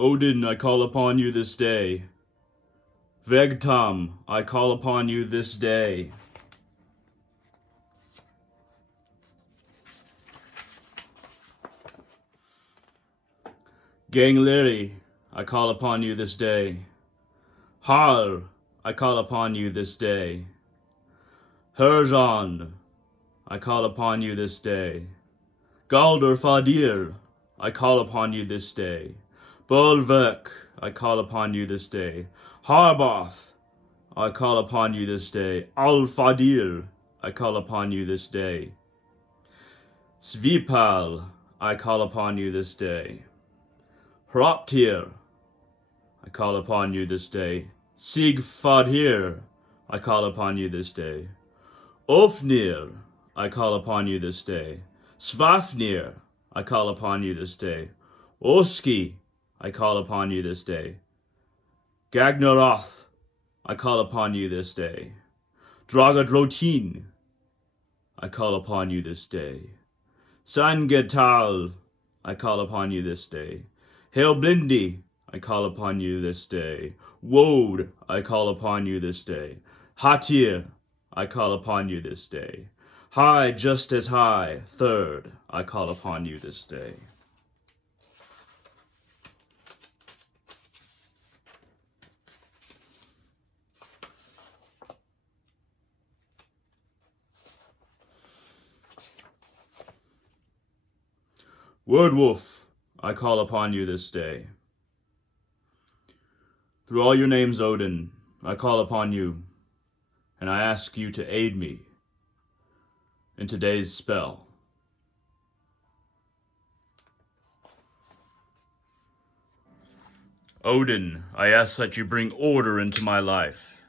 Odin, I call upon you this day. Vegtam, I call upon you this day. Gangleri, I call upon you this day. Har, I call upon you this day. Herjan, I call upon you this day. Galder Fadir, I call upon you this day. Bulvek, I call upon you this day. Harbath, I call upon you this day. Al-Fadir, I call upon you this day. Svipal, I call upon you this day. Hroptir, I call upon you this day. Sigfadir, I call upon you this day. Ofnir, I call upon you this day. Svafnir, I call upon you this day. Oski, I call upon you this day. Gagnaroth, I call upon you this day. Dragadrotin, I call upon you this day. Sangetal, I call upon you this day. Hailblindi, I call upon you this day. Wode, I call upon you this day. Hatir, I call upon you this day. High just as high, third, I call upon you this day. Wordwolf, I call upon you this day. Through all your names, Odin, I call upon you, and I ask you to aid me in today's spell. Odin, I ask that you bring order into my life.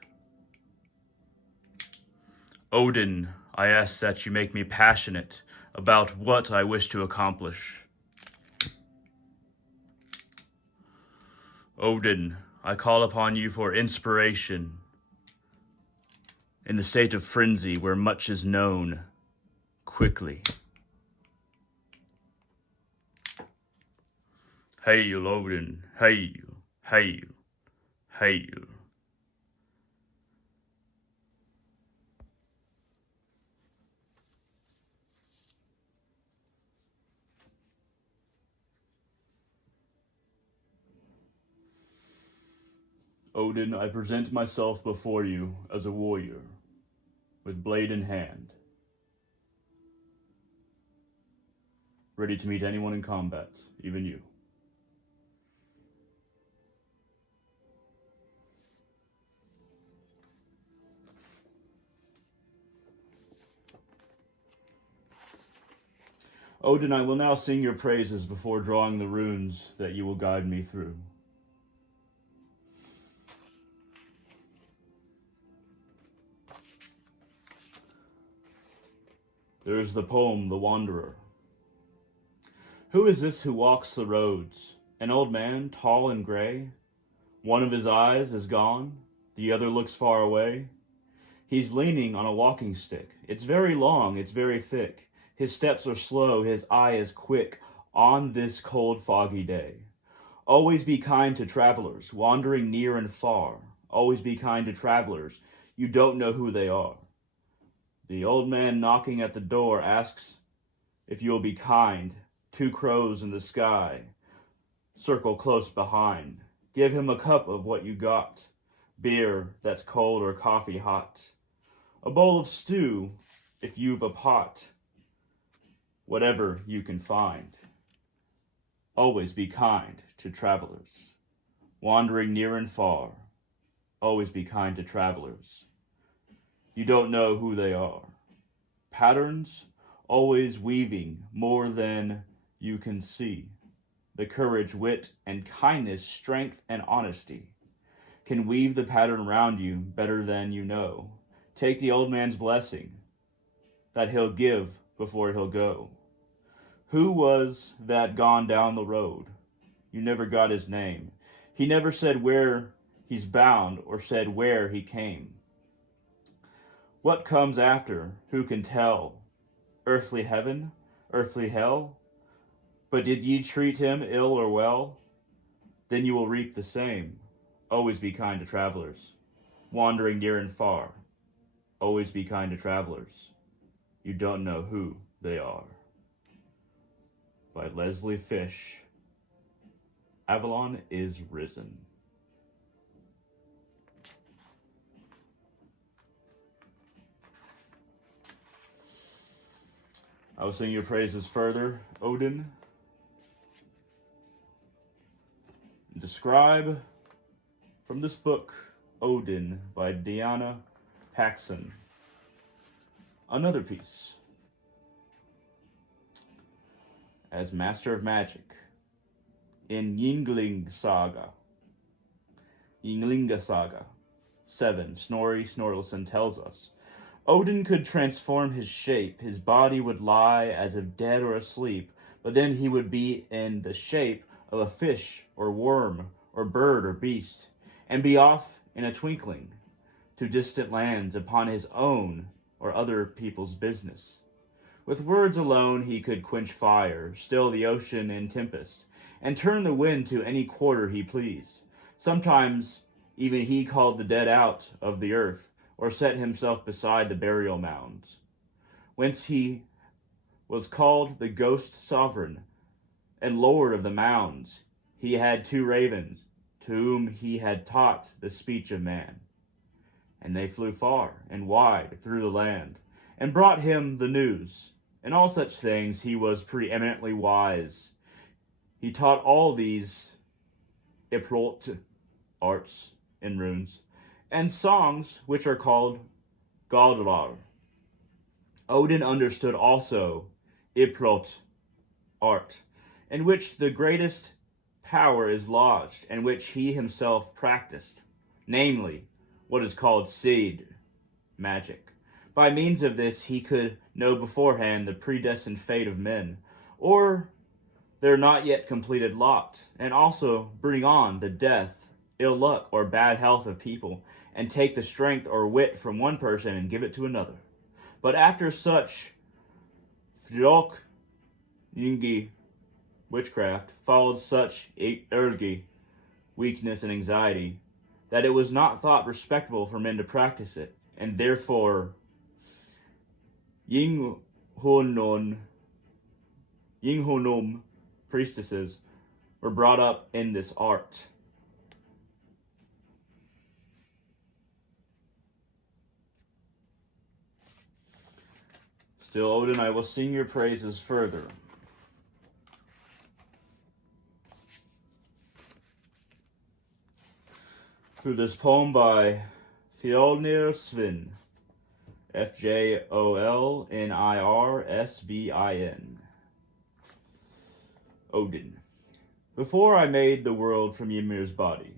Odin, I ask that you make me passionate about what I wish to accomplish. Odin, I call upon you for inspiration in the state of frenzy where much is known quickly. Hail, Odin, hail, hail, hail. Odin, I present myself before you as a warrior, with blade in hand, ready to meet anyone in combat, even you. Odin, I will now sing your praises before drawing the runes that you will guide me through. There is the poem, The Wanderer. Who is this who walks the roads? An old man, tall and gray. One of his eyes is gone, the other looks far away. He's leaning on a walking stick. It's very long, it's very thick. His steps are slow, his eye is quick on this cold, foggy day. Always be kind to travelers, wandering near and far. Always be kind to travelers, you don't know who they are. The old man knocking at the door asks if you'll be kind. Two crows in the sky circle close behind. Give him a cup of what you got, beer that's cold or coffee hot. A bowl of stew if you've a pot. Whatever you can find. Always be kind to travelers, wandering near and far. Always be kind to travelers. You don't know who they are. Patterns, always weaving more than you can see. The courage, wit, and kindness, strength, and honesty can weave the pattern around you better than you know. Take the old man's blessing that he'll give before he'll go. Who was that gone down the road? You never got his name. He never said where he's bound or said where he came. What comes after, who can tell? Earthly heaven, earthly hell? But did ye treat him ill or well? then you will reap the same. Always be kind to travelers, wandering near and far. Always be kind to travelers. You don't know who they are. By Leslie Fish. Avalon is risen. I will sing your praises further, Odin. Describe from this book, Odin, by Diana Paxson. Another piece. As Master of Magic in Ynglinga Saga 7, Snorri Snorlason tells us, Odin could transform his shape. His body would lie as if dead or asleep, but then he would be in the shape of a fish or worm or bird or beast, and be off in a twinkling to distant lands upon his own or other people's business. With words alone he could quench fire, still the ocean in tempest, and turn the wind to any quarter he pleased. Sometimes even he called the dead out of the earth, or set himself beside the burial mounds, whence he was called the ghost sovereign and lord of the mounds. He had 2 ravens, to whom he had taught the speech of man, and they flew far and wide through the land, and brought him the news. In all such things he was preeminently wise. He taught all these Iprot arts and runes, and songs which are called Galdrar. Odin understood also Iprot art, in which the greatest power is lodged, and which he himself practiced, namely, what is called seed magic. By means of this he could know beforehand the predestined fate of men, or their not yet completed lot, and also bring on the death, ill luck, or bad health of people, and take the strength or wit from one person and give it to another. But after such Fjok Yingi witchcraft followed such ergi weakness and anxiety, that it was not thought respectable for men to practice it, and therefore Yinghonom priestesses were brought up in this art. Still, Odin, I will sing your praises further. Through this poem by Fjolnir Svin, Fjolnirsvin. Odin. Before I made the world from Ymir's body,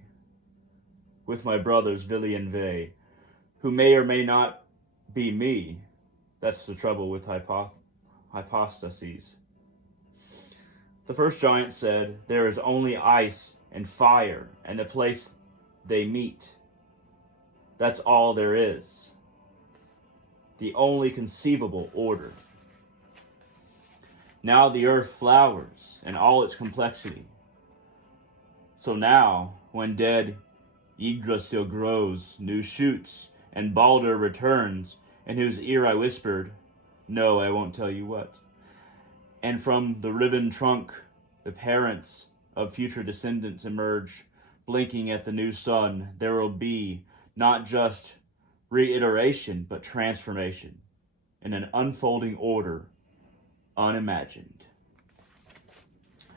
with my brothers Vili and Ve, who may or may not be me. That's the trouble with hypostases. The first giant said, there is only ice and fire, and the place they meet. That's all there is. The only conceivable order. Now the earth flowers in all its complexity. So now, when dead Yggdrasil grows new shoots, and Balder returns, in whose ear I whispered, no, I won't tell you what. And from the riven trunk, the parents of future descendants emerge, blinking at the new sun. There will be not just reiteration, but transformation in an unfolding order unimagined.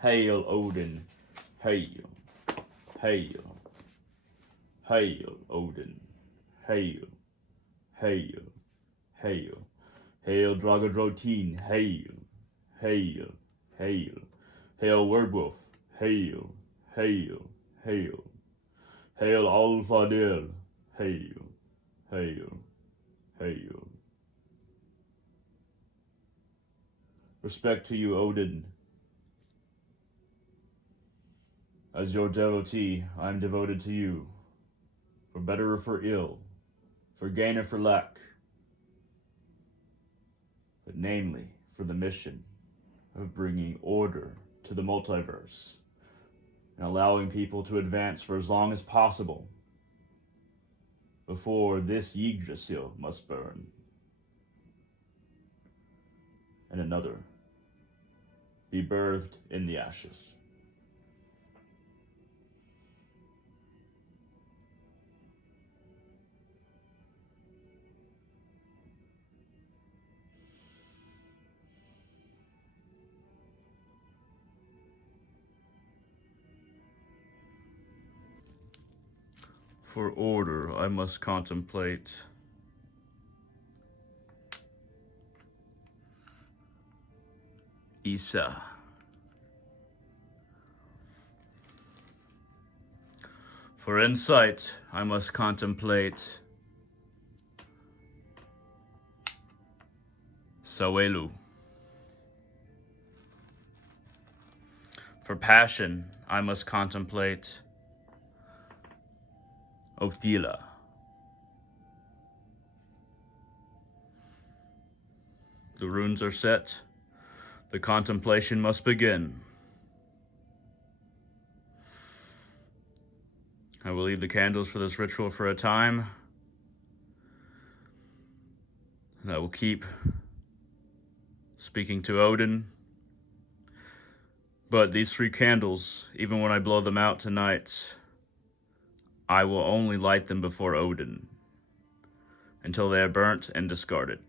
Hail, Odin, hail, hail, hail, Odin, hail, hail, hail, hail, Dragodrotin, hail, hail, hail, hail, Wordwolf, hail, hail, hail, hail, Alfadel, hail, hail, hail. Respect to you, Odin. As your devotee, I am devoted to you, for better or for ill, for gain or for lack, but namely for the mission of bringing order to the multiverse, and allowing people to advance for as long as possible before this Yggdrasil must burn, and another be birthed in the ashes. For order, I must contemplate Isa. For insight, I must contemplate Sawelu. For passion, I must contemplate Optila. The runes are set. The contemplation must begin. I will leave the candles for this ritual for a time, and I will keep speaking to Odin. But these 3 candles, even when I blow them out tonight, I will only light them before Odin until they are burnt and discarded.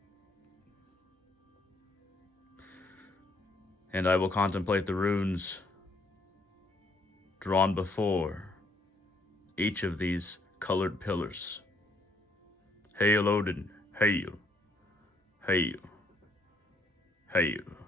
And I will contemplate the runes drawn before each of these colored pillars. Hail Odin, hail, hail, hail.